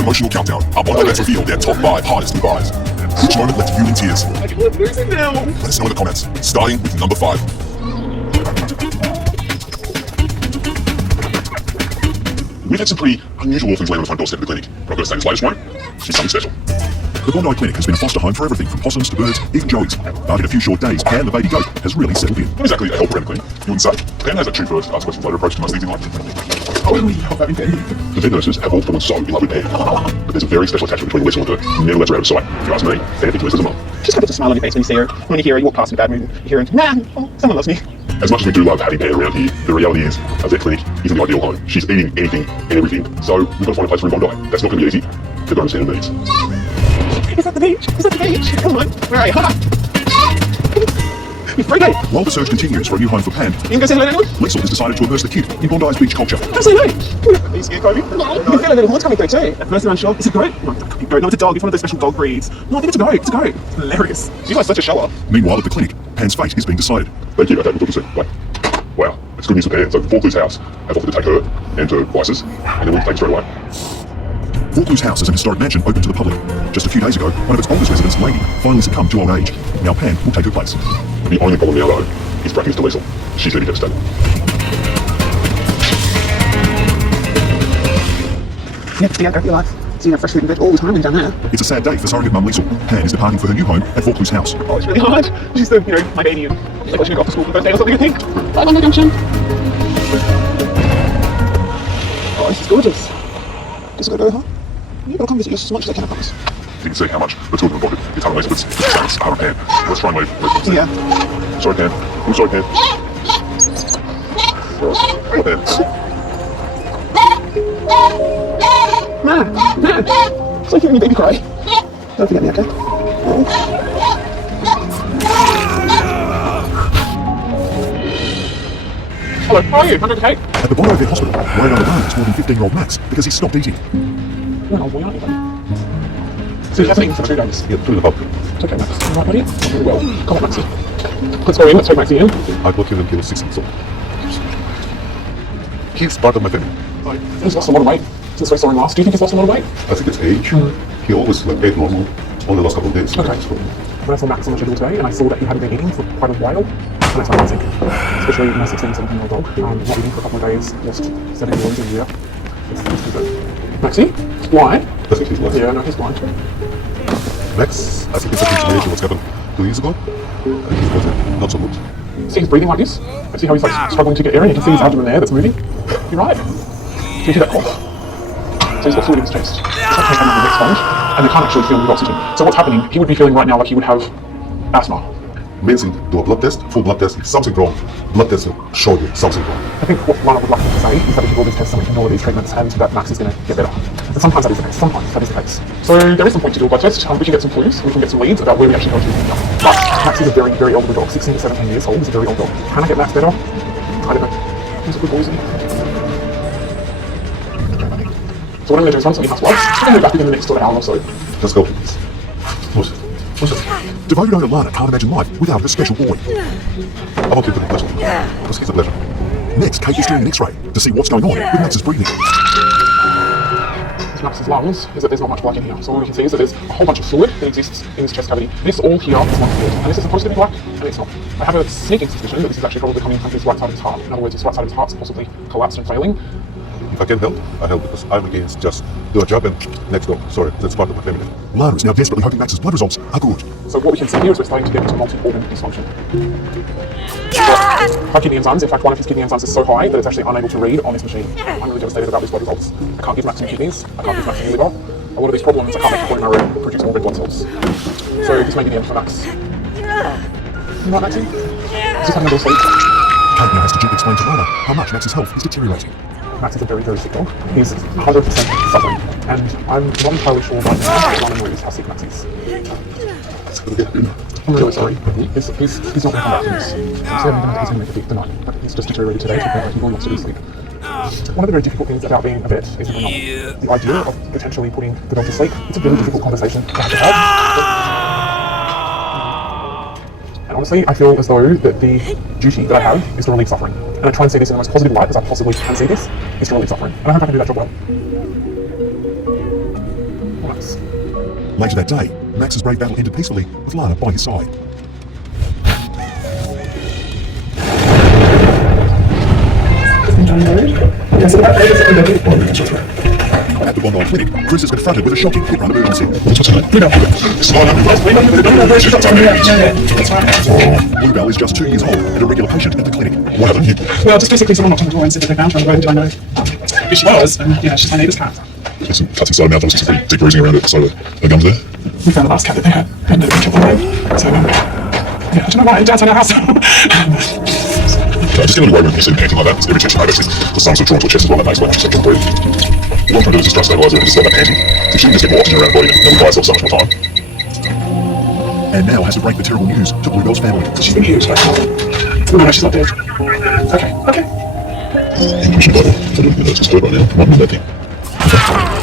This emotional countdown, our Bondi vets reveal their top 5 hardest goodbyes. Each moment left you in tears. I can't lose it now. Let us know in the comments, starting with number 5. We've had some pretty unusual things land on the front doorstep of the clinic, but I've got to say this latest one is something special. The Bondi Clinic has been a foster home for everything from possums to birds, even joeys. But in a few short days, Pan the baby goat has really settled in. Not exactly a helper in the clinic, you wouldn't say. Pan has a true first ask questions later approach to most things in life. Oh, we love having Pan. The vet nurses have all fallen so in love with Pan. But there's a very special attachment between Liz and her. Never lets her out of sight. If you ask me, Pan thinks Liz is a mum. She's got a smile on your face when you see her. When you hear her, you walk past in a bad mood, you hear her, nah, oh, someone loves me. As much as we do love having Pan around here, the reality is, a vet clinic isn't the ideal home. She's eating anything and everything. So we've got to find a place for her in Bondi. That's not going to be easy. They've got to understand her needs. Is that the beach? Is that the beach? Come on, where are you? You're free, Dave. While the search continues for a new home for Pan, You can go say hello to anyone? Liesl has decided to immerse the kid in Bondi's beach culture. Come say hello. Are you scared, Kobe? No. You can feel a little horse coming through too. At first I'm unsure. Is it a goat? No, it can't be a goat. No, it's a dog. It's one of those special dog breeds. No, I think it's a goat. It's a goat. It's hilarious. You guys are such a show-off. Meanwhile, at the clinic, Pan's fate is being decided. Thank you. Okay, we'll talk to you soon. Bye. Wow, it's good news for Pan. So Vaucluse House have offered to take her and her vices, and then we'll take straight away. Vaucluse House is an historic mansion open to the public. Just a few days ago, one of its oldest residents, Lady, finally succumbed to old age. Now Pan will take her place. The only problem now, though, is breaking this to Liesl. She's going to be devastated. You have to be out there for your life. Seeing a fresh fruit and veg all the time when you're down there. It's a sad day for surrogate mum Liesl. Pan is departing for her new home at Vaucluse House. Oh, it's really hard. She's the, my baby and like watching her go off to school for the first day or something, I think. Bye, London Junction. Oh, this is gorgeous. Just gotta go, huh? You gotta come visit as much as I can, I promise. You can see how much the two of them bonded. It's how Liesl, it's Pan. Let's try and leave. Yeah. Sorry, Pan. I'm sorry, Pan. Oh, Pan. Man, it's like hearing your baby cry. Don't forget me, okay? Hello, how are you? Under the cake? At the Bondi Vet Hospital, right on the run is more than 15-year-old Max because he stopped eating. You're an old boy, aren't you, buddy? So you haven't eaten for 2 days? Yeah, 2.5. It's okay, Max. You right, buddy? Not really well. Come on, Maxie. Let's go in. Let's take Maxie in. I got him when he was 6 weeks old. He's part of my family. He's lost a lot of weight since we saw him last. Do you think he's lost a lot of weight? I think it's age. He always ate normal on the last couple of days. Okay. When I saw Max on the schedule today and I saw that he hadn't been eating for quite a while, and I started sick. Especially my 16, 17-year-old dog. Not eating for a couple of days, lost 7 kilos in a year. It's too good. Maxie? He's blind. I think he's lost. Yeah, no, he's blind. Max, I think it's a continuation of what's happened 2 years ago. And he's got it not so good. See, he's breathing like this. I see how he's like struggling to get air, and you can see his abdomen there that's moving. You're right. Can you hear that cough? So he's got fluid in his chest. It's not taking out the next sponge, and they can't actually feel him with oxygen. So what's happening? He would be feeling right now like he would have asthma. Amazing. Do a blood test, full blood test. If something wrong, blood test will show you something wrong. I think what one I would like to say is that we can do all these tests and we can do all these treatments and that Max is going to get better. But sometimes that is the case. Sometimes that is the case. So there is some point to do a blood test. We can get some clues. We can get some leads about where we actually go to. But Max is a very, very older dog. 16 to 17 years old. He's a very old dog. Can I get Max better? I don't know. He's a good boy, isn't he? So what I'm going to do is run some in-house bloods. We're going to be back within the next sort of hour or so. Let's go, please. What's it? Devoted owner Lana can't imagine life without her special boy. I want you to be pleasure. Because he's a pleasure. Next, Kate is doing an X-ray to see what's going on with Max's breathing. Max's lungs is that there's not much blood in here. So all we can see is that there's a whole bunch of fluid that exists in his chest cavity. This all here is not fluid, and this is supposed to be black, and it's not. I have a sneaking suspicion that this is actually probably coming from his right side of his heart. In other words, his right side of his heart's possibly collapsed and failing. If I can help, I help because I'm against just do a job and next door. Sorry, that's part of my family. Lana is now desperately hoping Max's blood results are good. So what we can see here is we're starting to get into multi-organ dysfunction. High kidney enzymes, in fact one of his kidney enzymes is so high that it's actually unable to read on this machine. I'm really devastated about these blood results. I can't give Max any kidneys, I can't give Max any liver. A lot of these problems I can't make a point in my room produce more red blood cells. So this may be the end for Max. You right, Maxie? He's just having a little sleep. Kate now has to gently explain to Lana how much Max's health is deteriorating. Max is a very, very sick dog. He's 100% suffering. And I'm not entirely sure right now that Lana knows how sick Max is. I'm really sorry. He's not going to come back from this. He's going to make a big tonight. But he's just deteriorated today to the point where he will not to sleep. One of the very difficult things about being a vet is to bring up the idea of potentially putting the dog to sleep. It's a really difficult conversation to have to have. And honestly, I feel as though that the duty that I have is to relieve suffering. And I try and see this in the most positive light as I possibly can see this, is to relieve suffering. And I hope I can do that job well. Max. Later that day, Max's brave battle ended peacefully with Lana by his side. At the Bondi Clinic, Chris is confronted with a shocking hit-run emergency. Bluebell is just 2 years old and a regular patient at the clinic. What happened here? Well, just basically someone knocked on the door and said that they found her on the road. I know who she was, and yeah, she's my neighbour's cat. There's some cuts inside her mouth, obviously some pretty deep bruising around it, so her gums there. We found the last cat that they had, and they've been killed on the road. So, yeah, I don't know why Dad's on our house. Okay, just get a little worried when you see anything like that. Every tension I've actually got some sort of drawn to her chest as well, that makes when she's like, breathe. What I'm trying to do is just try to stabilise her and just let that panting. So she can just get more oxygen around her body and then we buy herself so much more time. And now has to break the terrible news to Bluebell's family. So she's been huge, like, no, she's not dead. Okay. Intuition level. So it's just her right now. Might miss that thing.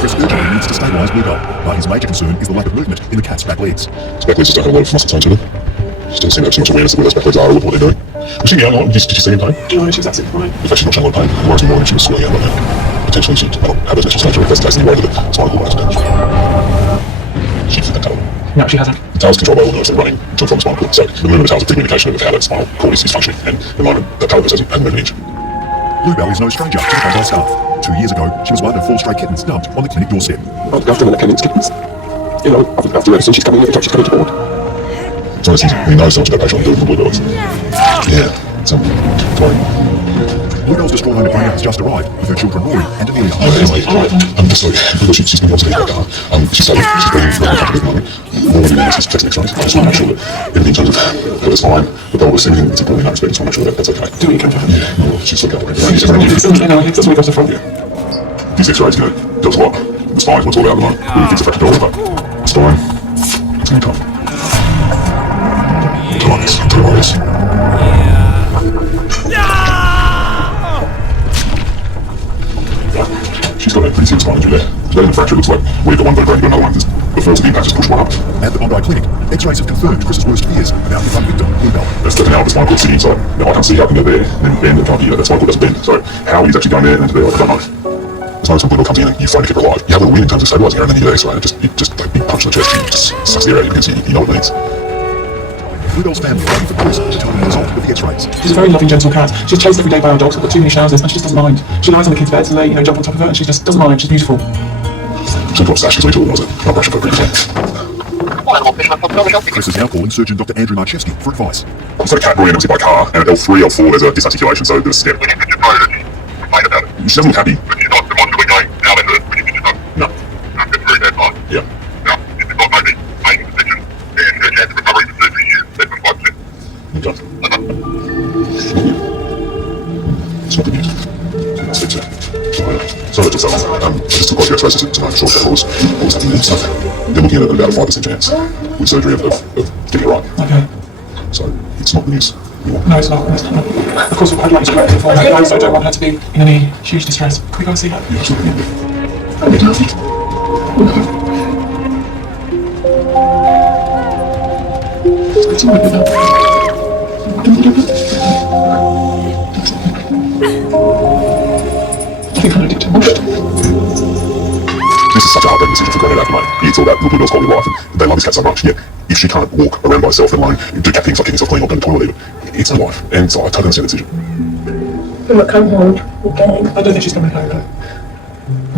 Chris urgently needs to stabilise Bluebell, but his major concern is the lack of movement in the cat's back legs. His back legs just don't have a lot of muscle tone to them. She doesn't seem to have too much awareness of where those back legs are or what they're doing. Was she meowing a lot? Did you see her in pain? No, she's absolutely fine. In fact, she's not showing a lot of pain. It worries me more than she was squealing out right now. Potentially she might not have those natural stage if that's the case, then you worry that the spinal cord has damage. She's that tail. No, she hasn't. The tail's controlled by all the nerves that are running to and from the spinal cord. So the movement of the tail is a big indication of how that spinal cord is functioning. And at the moment, that tail hasn't moved an inch. Bluebell is no stranger to the Bondi staff. 2 years ago, she was one of 4 stray kittens dumped on the clinic doorstep. After the kittens, you know, after medicine, she's coming every time she's coming to board. It's one of those things, he knows so much about patient doing the Bluebell is. Yeah, it's worrying. Bluebell's distraught home owner has just arrived with her children Rory and Amelia. Anyway, just like, she's been obviously in her car. She's stable, she's breathing very comfortably at the moment. All we're doing is just checking X-rays. I just want to make sure that everything in terms of her is fine. The pelvis, everything that's important in that respect, just want to make sure that that's okay. Do you comfort her? Yeah, no, she's looking out the way. That's when he goes to front. These X-rays, you know, does a lot. The spine's what's all about at the moment. Really thinks affected all, but the spine, it's going to be tough. Tell her this. She's got a pretty serious spine injury there. Today in the fracture, it looks like where you've got one vertebra and you've got another one. Just the force of the impact just pushed one up. At the Bondi Clinic, X-rays have confirmed Chris's worst fears about his victim, Bluebell. That's the now of the spinal cord sitting inside. Now I can't see how I can go there and then bend and can't hear that spinal cord doesn't bend. So how he's actually going there and into there, I don't know. As long as Bluebell comes in and you find to keep her alive, you have a little win in terms of stabilising her, and then you get X-ray and it just like big punch in the chest, and it just sucks the air out of you because you know what it needs. Bluebell's family are waiting for Chris to tell them the result of the X-rays. She's a very loving, gentle cat. She's chased every day by our dogs, got too many showers, and she just doesn't mind. She lies on the kids' beds and they, jump on top of her, and she just doesn't mind. She's beautiful. So drops Ashley's way to organise it. I'll brush up her previously. Chris is now calling surgeon Dr. Andrew Marchewski for advice. I've got a cat rear-ended by car, and at L3, L4 there's a disarticulation, so there's a step. When you get your phone, complain about it. She doesn't look happy. But you're not the one doing going, now they hurt when you get your phone. No. That's very bad time. Yeah. Now, if you've got maybe main infection, then your chance of recovery for 30 years, less than 5%. Okay. It's not good news. That's it, sir. Sorry that took so long. I just took quite a few X-rays to know for sure that what was happening and stuff. They're looking at about a 5% chance with surgery of getting it right. Okay. So it's not the news anymore. No, it's not. Of course, I'd like to correct it for her guys, so I don't want her to be in any huge distress. Can we go and see her? Yeah, absolutely. It's all right with her. I think I did too much. This is such a heartbreaking decision for Granddad after mine. He eats all that little Bluebell's quality of life, and they love his cat so much, yet if she can't walk around by herself, let alone do cat things like getting herself clean up in the toilet even, it's her life. And so I totally understand the decision. When I come home, okay. I don't think she's coming home, though.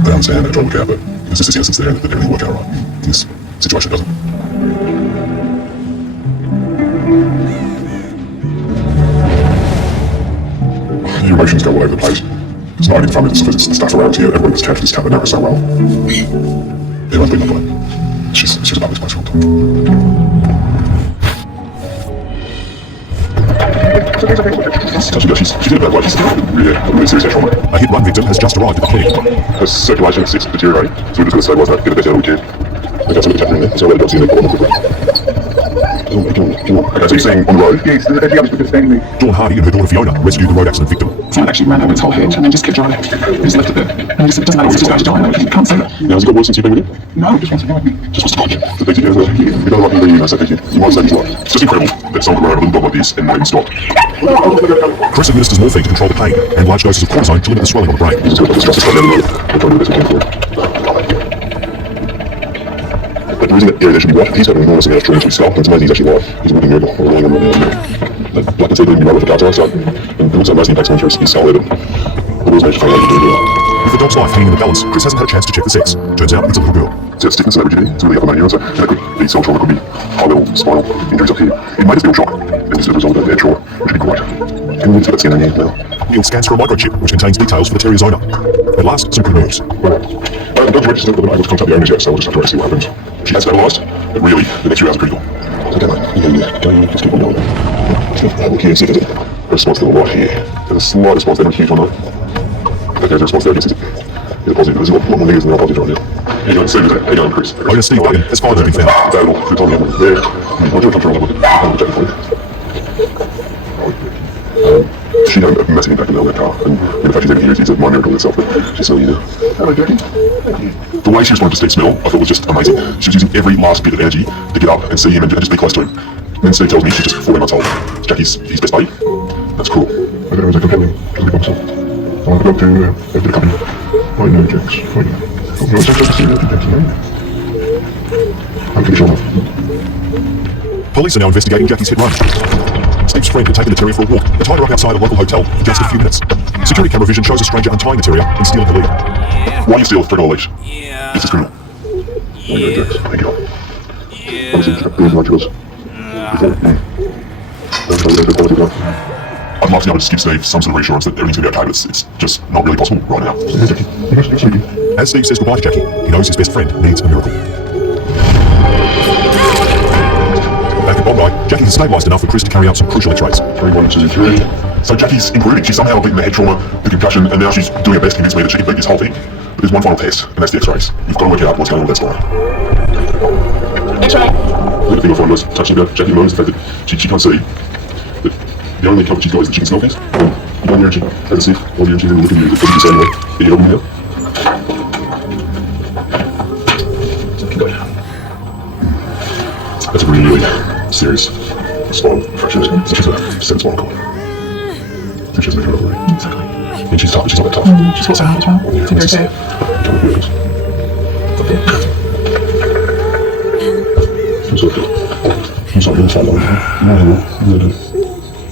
They understand and try to look out, but it's just this innocence there and that everything work out right. In this situation, it doesn't. Your emotions go all over the place. It's not only the family, it's the staff around here, everybody that's cared for this cat, they know her so well. Everyone's been up on it. She's about this place for a long time. She's in a bad way. She's really serious head trauma. A hit-run victim has just arrived at the clinic. Her circulation is deteriorating, so we're just going to stabilise that, get a better we can. Look out some of the cat in there, so I'll let the dogs in there, put them on quickly. Come on. Okay, so you're saying on the road? Yes, the others were standing there. Dawn Hardy and her daughter Fiona rescued the road accident victim. Someone actually ran over its whole head and then just kept driving. He just left it there. And he said, it doesn't matter, it's just going to die. You can't say that. Now, has he got worse since you've been with him? No, just wants to go with me. Just wants to bite you. So thank you guys. You don't like him being you, so thank you. You might save his life. It's just incredible that someone could run over a little dog like this and not even stop. Chris administers morphine to control the pain and large doses of cortisone to limit the swelling on the brain. Just got the stress is coming out of the road. We're trying to do this we can for him. there is an area that should be washed. He's had an enormous amount of trauma to his scalp, and it's amazing he's actually alive. He's a walking miracle. We're rolling him around. Like I said, he's right with the outside, and it looks like most impacts on his skull there, but the rules managed to find out what to do. With the dog's life hanging in the balance, Chris hasn't had a chance to check the sex. Turns out it's a little girl. So it's stiffness and rigidity. It's really up on my ear, so that could be cell trauma, could be high-level spinal injuries up here. It might just be a shock, and this is a result of that trauma, which would be great. Can we see that scan on you now? Neil scans for a microchip, which contains details for the terrier's owner. At last, some good news. Well, the dog's registered, but I'm not able to contact the owners yet, so we'll just have to wait to see what happens. She has stabilised, but really, the next few hours are critical. Okay, mate. Don't just keep on going. Look here, see if there's a response to the light here. There's a slight response there, a huge one though. Okay, there's a response there, I guess it's positive. There's a lot more negatives than there are positives right now. How you going? Same as that. How you going, Chris? Oh, yeah, Steve Duggan has finally been found. It's available for the time you have one there. I'll do a control level. I'll check it for you. She had a massive impact on that car, and the fact she's even here is a minor miracle in itself, but she's still here. Hello, Jackie. Thank you. The way she responded to Steve's smell, I thought was just amazing. She was using every last bit of energy to get up and see him and just be close to him. And then Steve tells me she's just 14 months old. Jackie's his best buddy. That's cool. I thought it was a compelling boxer. I want to go to a bit of company. I know, Jax. I know. No, it's just to see what Jack's name. I'm pretty sure. Police are now investigating Jackie's hit run. Steve's friend had taken the terrier for a walk. They tied her up outside a local hotel in just a few minutes. Security camera vision shows a stranger untying the terrier and stealing her lead. Why you steal a threat on a leash? It's a criminal. I know, Jax. Thank you. Obviously, it's doing what yours. I'd love to be able to give Steve some sort of reassurance that everything's going to be okay, but it's just not really possible right now. As Steve says goodbye to Jackie, he knows his best friend needs a miracle. Back at Bondi, Jackie has stabilised enough for Chris to carry out some crucial x-rays. 3, 1, 2, 3. So Jackie's improving. She's somehow beaten the head trauma, the concussion, and now she's doing her best to convince me that she can beat this whole thing. But there's one final test, and that's the x-rays. You've got to work out what's going on with that spine. X-ray. The thing I find most touching about Jackie Moe is the fact that she can't see. That the only cover she's got is the chicken smell test. You go in there and she has a sniff, all the energy, and then look at you, it's the same way. Can you help me now? That's a really serious spinal fracture. So she's a set spinal cord. So she's making a recovery. Exactly. And she's tough, she's not that tough. She's what's out as well. Yeah, It's very it's- safe. I'm sorry, I'm sorry. No.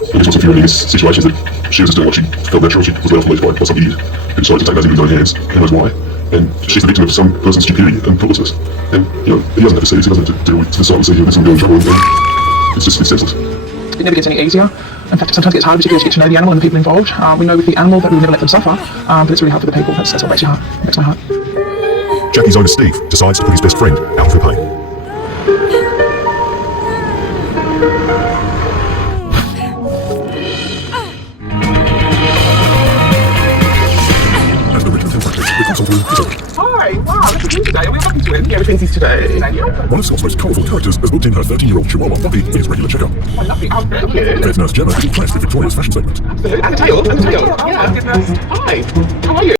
But it's also few these situations that she was just doing what she felt natural. She was let off the leash by some idiot who decided to take matters into his own hands. Who knows why? And she's the victim of some person's stupidity and thoughtlessness. And, you know, he doesn't have to see this, he doesn't have to deal with the silence, he doesn't go in trouble, and it's just, it's senseless. It never gets any easier. In fact, it sometimes gets harder, particularly as you get to know the animal and the people involved. We know with the animal that we will never let them suffer, but it's really hard for the people. That's what breaks your heart. Breaks my heart. Jackie's owner Steve decides to put his best friend out for pain. As the ritual takes place, the console room is open. Hi, wow, look at you today. We're welcome to it. Yeah, everything's today. One of Scott's most colourful characters has booked in her 13-year-old Chihuahua puppy for his regular checkup. Oh, lovely. Oh, thank you. Head nurse Gemma is impressed with Victoria's fashion statement. And the tail. Yeah, goodness. Hi, how are you?